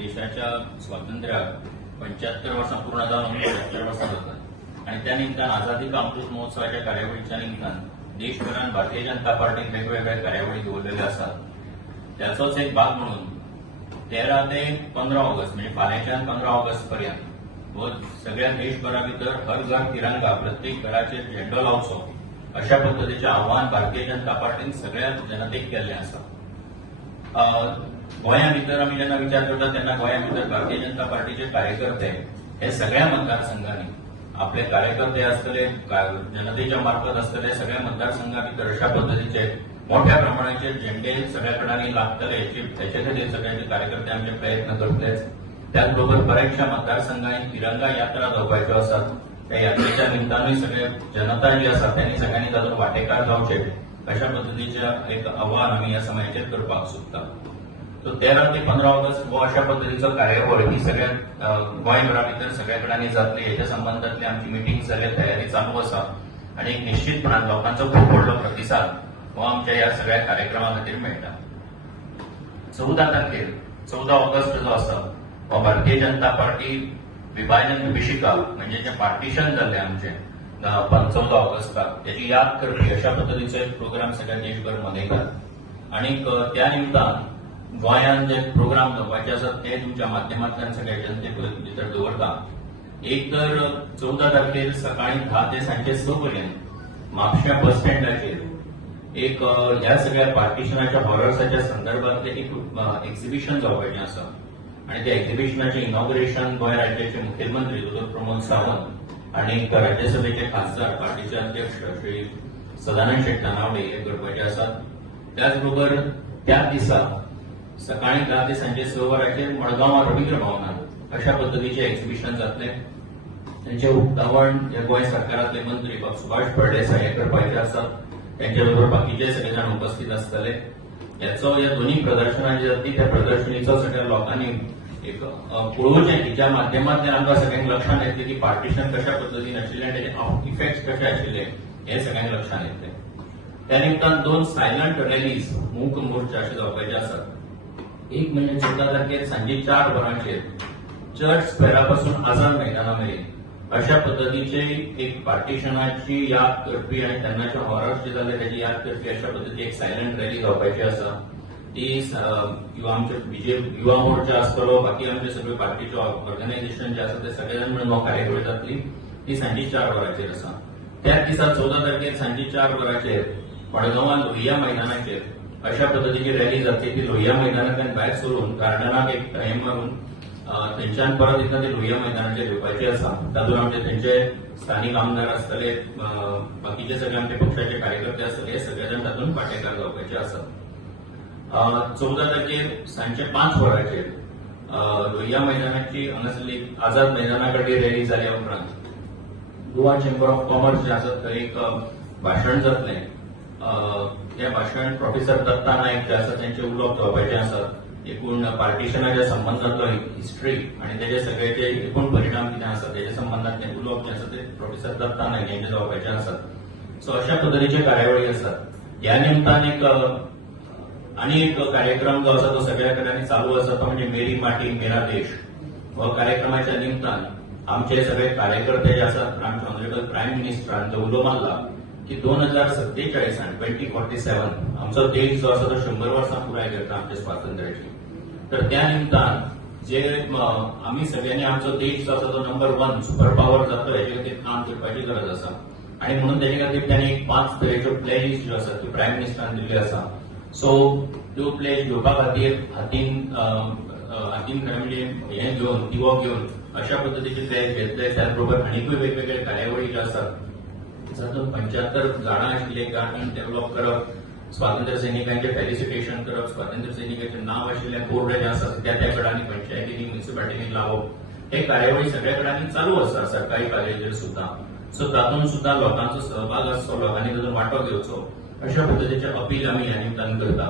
देशाच्या स्वातंत्र्याक 75 वर्सां पूर्ण जावन 75 वर्सां जातात आणि त्या निमतान आझादी का अमृत महोत्सवाच्या कार्यावळीच्या निमतान देशभरात भारतीय जनता पार्टीन वेगवेगळ्या कार्यावळी दवरलेल्या असतात. त्याचोच एक भाग म्हणून 13 ते 15 ऑगस्ट म्हणजे फाल्यांच्यान 15 ऑगस्ट पर्यंत व सगळ्या देशभरा भितर हर घर तिरंगा प्रत्येक घराचेर झेंडो लावचो अशा पद्धतीचे आव्हान भारतीय जनता पार्टीन सगळ्या जनतेक केल्लें आसा. गोंया भितर आमी जेन्ना विचार करता तेन्ना गोंया भितर भारतीय जनता पार्टीचे कार्यकर्ते हे सगळ्या मतदारसंघांनी आपले कार्यकर्ते आसतले जनतेच्या मार्फत आसतले सगळ्या मतदारसंघा भितर अशा पद्धतीचे मोठ्या प्रमाणाचे झेंडे सगळ्या कडांनी लागतले हेचे खातीर सगळ्यांचे कार्यकर्ते आमचे प्रयत्न करतलेच. त्याचबरोबर बऱ्याचशा मतदारसंघांनी तिरंगा यात्रा जावपाच्यो आसात. त्या यात्रेच्या निमतानूय सगळे जनता जी आसा त्यांनी सगळ्यांनी तातूंत वांटेकार जावचे अशा पद्धतीचे एक आव्हान आमी ह्या समयाचेर करपाक सोदता. सो 13 ते 15 ऑगस्ट हो अशा पद्धतीचो कार्यावळ ही सगळ्या गोंयभरा भितर सगळ्या कडांनी जातली हेच्या संबंधातली आमची मिटींग जाल्ली तयारी चालू आसा आणि एक निश्चितपणान लोकांचो खूप व्हडलो प्रतिसाद हो आमच्या ह्या सगळ्या कार्यक्रमा खातीर मेळटा. 14 तारखेर 14 ऑगस्ट जो आसा हो भारतीय जनता पार्टी विभाजन विभिषिका म्हणजे जे पार्टिशन जाल्ले आमचे 14 ऑगस्टाक त्याची याद करपी अशा पद्धतीचे प्रोग्राम सगळ्या देशभर मनयतात आणि त्या निमतान गोंयांत जे प्रोग्राम जावपाचे आसात ते तुमच्या माध्यमांतल्यान सगळ्या जनते भितर दवरता. एक तर 14 तारखेर सकाळी 10 ते सांजे 6 पर्यंत म्हापश्या बस स्टँडाचेर एक ह्या सगळ्या पार्टिशनाच्या हॉरर्साच्या संदर्भातले एक एक्झिबिशन जावपाचें आसा आणि त्या एक्झिबिशनाचे इनॉग्रेशन गोंय राज्याचे मुखेलमंत्री डॉ. प्रमोद सावंत आणि राज्यसभेचे खासदार पार्टीचे अध्यक्ष श्री सदानंद शेट नानावडे हे करपाचे आसात. त्याचबरोबर त्याच दिसा सकाळी 10 ते सांजे 6 वरांचेर मडगांव रवींद्र भवनात अशा पद्धतीचे एक्झिबिशन जातले. त्यांचे उक्तावण हे गोंय सरकारातले मंत्री सुभाष फळदेसाय हे करपाचे आसात. त्यांच्या बरोबर बाकीचे सगळे जाण उपस्थित आसतले. याचो या दोन्ही प्रदर्शनां जी जातली त्या प्रदर्शनीचो सगळ्या लोकांनी एक पळोवचें तिच्या माध्यमांतल्यान आमकां सगळ्यांक लक्षांत येतलें की पार्टिशन कशा पद्धतीन आशिल्लें आनी तेजे इफेक्ट्स कशे आशिल्ले हे सगळ्यांक लक्षांत येतलें. त्या निमतान 2 सायलंट रॅलीज मूक मोर्चा अशे जावपाचे आसात. एक म्हणजे 14 तारखेर सांजे 4 वरांचेर चर्च स्क्वेरा पासून आझाद मैदाना मेरेन अशा पद्धतीचे एक पार्टिशनाची याद करपी आणि तेन्नाचे हॉरर्स जे जाल्ले त्याची याद करपी अशा पद्धतीची एक सायलंट रॅली जावपाची आसा. ती आमचे युवा मोर्चा आसतलो बाकी आमचे सगळे पार्टीचे ऑर्गनायझेशन जे आसा ते सगळे जाण मिळून हो कार्यावळ जातली. ती सांजे 4 वरांचेर आसा. त्याच दिसा 14 तारखेर सांजे 4 वरांचेर मडगांवां लोहिया मैदानाचेर अशा पद्धतीची रॅली जातली. ती लोहिया मैदानांतल्यान भायर सरून गार्डनाक एक टाइम मारून थंयच्यान परत एकदा ते लोहिया मैदानाचेर येवपाचे आसा. तातूंत आमचे थंयचे स्थानीक आमदार आसतले बाकीचे सगळे आमचे पक्षाचे कार्यकर्ते आसतले हे सगळे जाण तातूंत वांटेकार जावपाचे आसात. 14 तारखेर सांजे 5 वरांचेर लोहिया मैदानाची हांगासरली आझाद मैदाना कडेन रॅली जाल्या उपरांत गोवा चेंबर ऑफ कॉमर्स जे आसा थंय एक भाशण जातलें. ते भाशण प्रोफेसर दत्ता नायक जे आसा त्यांचे उलोवप जावपाचे आसात. एकूण पार्टिशनाच्या संबंधातलो हिस्ट्री आणि त्याचे सगळ्याचे एकूण परिणाम कितें आसा त्याच्या संबंधातले उलोवप जे आसा ते प्रोफेसर दत्ता नायक यांचे जावपाचे आसात. सो अशा पद्धतीचे कार्यावळी आसात. ह्या निमतान आनी एक कार्यक्रम जो आसा तो सगळ्या कडेन चालू आसा तो म्हणजे मेरी माटी मेरा देश. हो कार्यक्रमाच्या निमतान आमचे सगळे कार्यकर्ते जे आसात आमचे ऑनरेबल प्रायम मिनिस्टरान जो उलो मारला की 2047 2047 आमचो देश जो आसा तो 100 वर्सां पुराय करता आमच्या स्वातंत्र्याची. तर त्या निमतान जे आमी सगळ्यांनी आमचो देश जो आसा तो नंबर 1 सुपर पॉवर जातो हेचे खातीर काम करपाची गरज आसा आणि म्हणून तेजे खातीर त्यांनी एक 5 तरेच्यो प्लेजीस ज्यो आसात त्यो प्रायम मिनिस्टरान दिल्ल्यो आसा. सो त्यो प्लेज घेवपा खातीर हातीन खरें म्हणजे हें घेवन दिवो घेवन अशा पद्धतीचे प्लेज घेतले. त्याचबरोबर आनीकूय वेगवेगळे कार्यावळी ज्यो आसात जातूंत 75 जाणां आशिल्ले गार्डन डेव्हलप करप, स्वातंत्र्य सैनिकांचे फेलिसिटेशन करप, स्वातंत्र्य सैनिकांचे नाव आशिल्ले बोर्ड जे आसात त्या कडांनी पंचायतींनी म्युनिसिपालिटींनी लावप हे कार्यावळी सगळ्या कडांनी चालू आसा सरकारी कॉलेजीर सुद्दां. सो तातूंत सुद्दां लोकांचो सहभाग आसचो लोकांनी तातूंत वांटो घेवचो अशा पद्धतीचे अपील आमी ह्या निमतान करता.